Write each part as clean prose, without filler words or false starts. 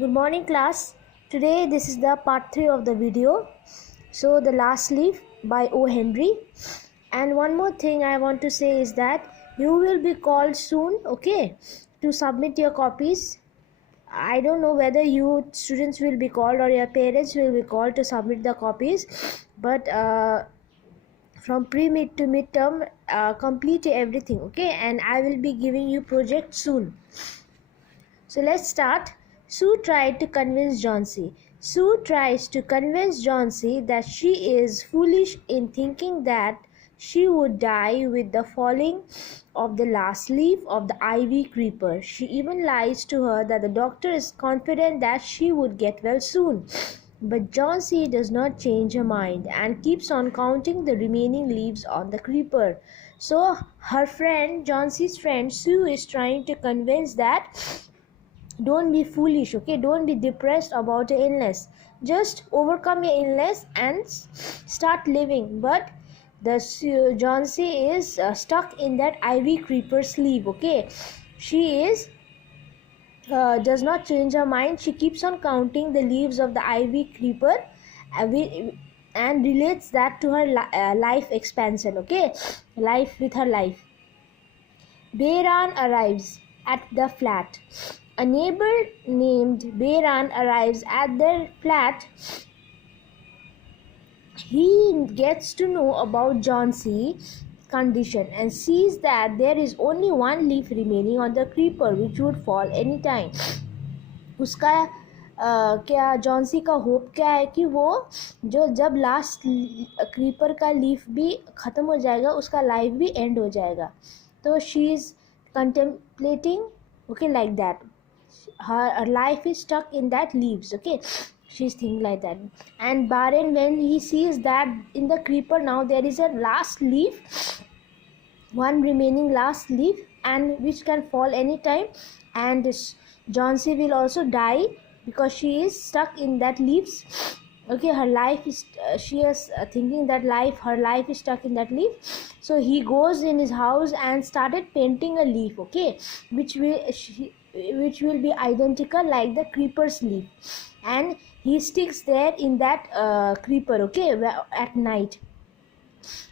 Good morning class. Today this is the part 3 of the video. So the last leaf by O. Henry. And one more thing I want to say is that you will be called soon, okay, to submit your copies. I don't know whether you students will be called or your parents will be called to submit the copies, but from pre-mid to midterm, complete everything, okay, and I will be giving you project soon. So let's start. Sue tried to convince Johnsy. Sue tries to convince Johnsy that she is foolish in thinking that she would die with the falling of the last leaf of the ivy creeper. She even lies to her that the doctor is confident that she would get well soon. But Johnsy does not change her mind and keeps on counting the remaining leaves on the creeper. So her friend, Johnsy's friend Sue, is trying to convince that don't be foolish, okay, don't be depressed about your illness, just overcome your illness and start living. But the Johnsy is stuck in that ivy creeper sleeve, okay. She is does not change her mind. She keeps on counting the leaves of the ivy creeper and relates that to her life expansion, okay, life with her life. Behran arrives at the flat. A neighbor named Behran arrives at their flat. He gets to know about Johnsy's condition and sees that there is only one leaf remaining on the creeper which would fall any time. उसका क्या Johnsy का hope क्या है कि वो जो जब last creeper का लीफ भी ख़त्म हो जाएगा उसका लाइफ भी एंड हो जाएगा. तो she is contemplating, okay, like that. Her life is stuck in that leaves, okay, she's thinking like that. And Baren, when he sees that in the creeper now there is a last leaf, one remaining last leaf, and which can fall anytime, and Johnsy will also die because she is stuck in that leaves, okay. Her life is she is thinking that her life is stuck in that leaf. So he goes in his house and started painting a leaf, okay, which will be identical like the creeper's leaf, and he sticks there in that creeper, okay, at night.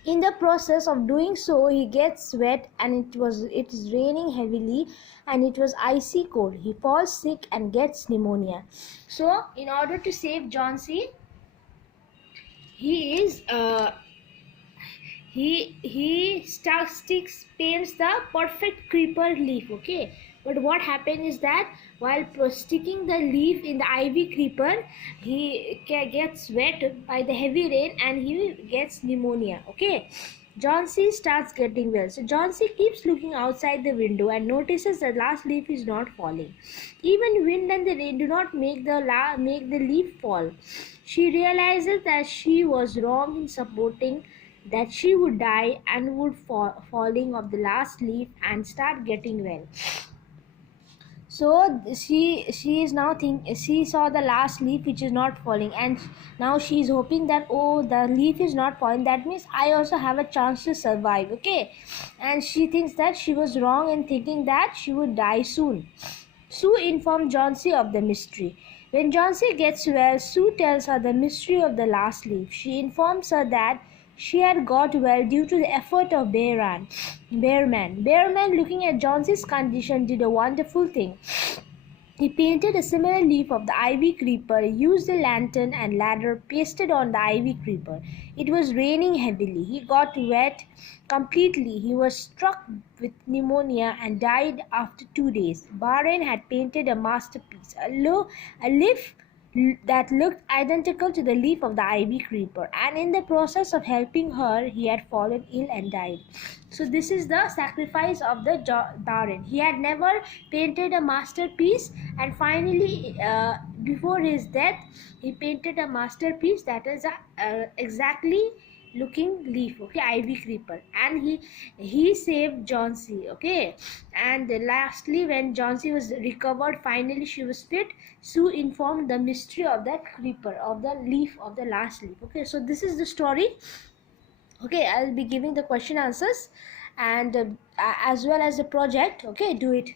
In the process of doing so, he gets wet and it is raining heavily and it was icy cold. He falls sick and gets pneumonia. So in order to save Johnsy, he is he paints the perfect creeper leaf, okay. But what happened is that while sticking the leaf in the ivy creeper, he gets wet by the heavy rain and he gets pneumonia, okay. Johnsy starts getting well. So Johnsy keeps looking outside the window and notices the last leaf is not falling. Even wind and the rain do not make the leaf fall. She realizes that she was wrong in supporting that she would die and would falling of the last leaf and start getting well. So she is now she saw the last leaf which is not falling, and now she is hoping that, oh, the leaf is not falling, that means I also have a chance to survive, okay. And she thinks that she was wrong in thinking that she would die soon. Sue informed Johnsy of the mystery. When Johnsy gets well, Sue tells her the mystery of the last leaf. She informs her that she had got well due to the effort of Bearman. Bearman, looking at Johnsy's condition, did a wonderful thing. He painted a similar leaf of the ivy creeper, used a lantern and ladder pasted on the ivy creeper. It was raining heavily. He got wet completely. He was struck with pneumonia and died after 2 days. Baren had painted a masterpiece, a leaf that looked identical to the leaf of the ivy creeper, and in the process of helping her he had fallen ill and died. So this is the sacrifice of the Baren. He had never painted a masterpiece, and finally before his death he painted a masterpiece that is exactly looking leaf, okay, ivy creeper, and he saved Johnsy, okay. And lastly, when Johnsy was recovered, finally she was fit, Sue informed the mystery of that creeper, of the leaf, of the last leaf, okay. So this is the story, okay. I'll be giving the question answers and as well as the project, okay. Do it.